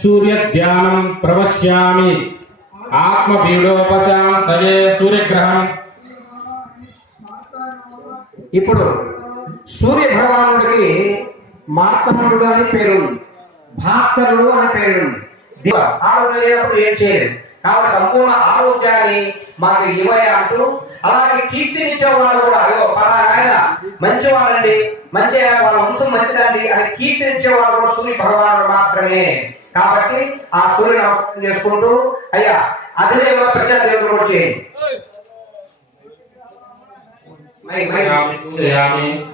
सूर्य ध्यानं प्रवश्यामि आत्म पीडोपशान्तये सूर्यग्रहणं ఇప్పుడు సూర్య భగవానుడికి మార్తాండుడు అని పేరు, భాస్కరుడు అని పేరు. ఆరోగ్యం లేనప్పుడు ఏం చేయలేదు కాబట్టి సంపూర్ణ ఆరోగ్యాన్ని మాకు ఇవ్వయా అంటూ, అలాగే కీర్తినిచ్చేవాడు కూడా అయ్యో పలానా ఆయన మంచివాడండి, మంచి వాళ్ళ వంశం మంచిదండి అని కీర్తినిచ్చేవాడు కూడా సూర్య భగవానుడు మాత్రమే. కాబట్టి ఆ సూర్యుని నమస్కారం చేసుకుంటూ అయ్యా అధిదేవుల ప్రజాదేవుడు కూడా చేయండి.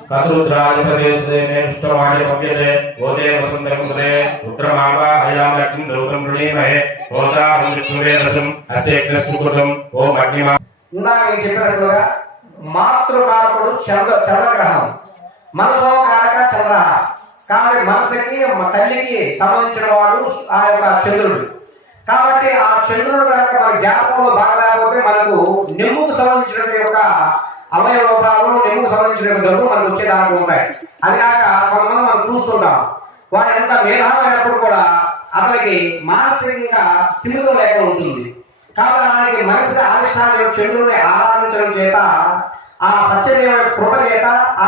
कतरुद्राजप्रदेशे मेष्टवाणी भव्यते ओजे वसुन्दरमुदे रुद्रमावाहयामलक्ष्मीं द्रौतं वृणीमहे होत्राहं विष्णुवेदसं अस्य यज्ञस्मुकुटं ओम अग्निमा. ఇందాక నేను చెప్పినట్లుగా మాతృకారకుడు చంద్రగ్రహం, మనసోకారక చంద్ర. కాబట్టి మనసుకి తల్లికి సంబంధించిన వాడు ఆ యొక్క చంద్రుడు. కాబట్టి ఆ చంద్రుడు కనుక మన జాతకంలో బాగలేకపోతే మనకు నెమ్ముకు సంబంధించిన యొక్క అవయవ లోపాలు, నెమ్ముకు సంబంధించిన జబ్బులు మనకు వచ్చేదానికి ఉంటాయి. అది కాక కొంతమంది మనం చూస్తుంటాం, వాడు ఎంత మేధావైనప్పుడు కూడా అతనికి మానసికంగా స్థిమితం లేకుండా ఉంటుంది. కాబట్టి ఆయనకి మనసుగా ఆదిష్టాన చంద్రుడిని ఆరాధించడం చేత, ఆ సత్యదేవ కృప చేత ఆ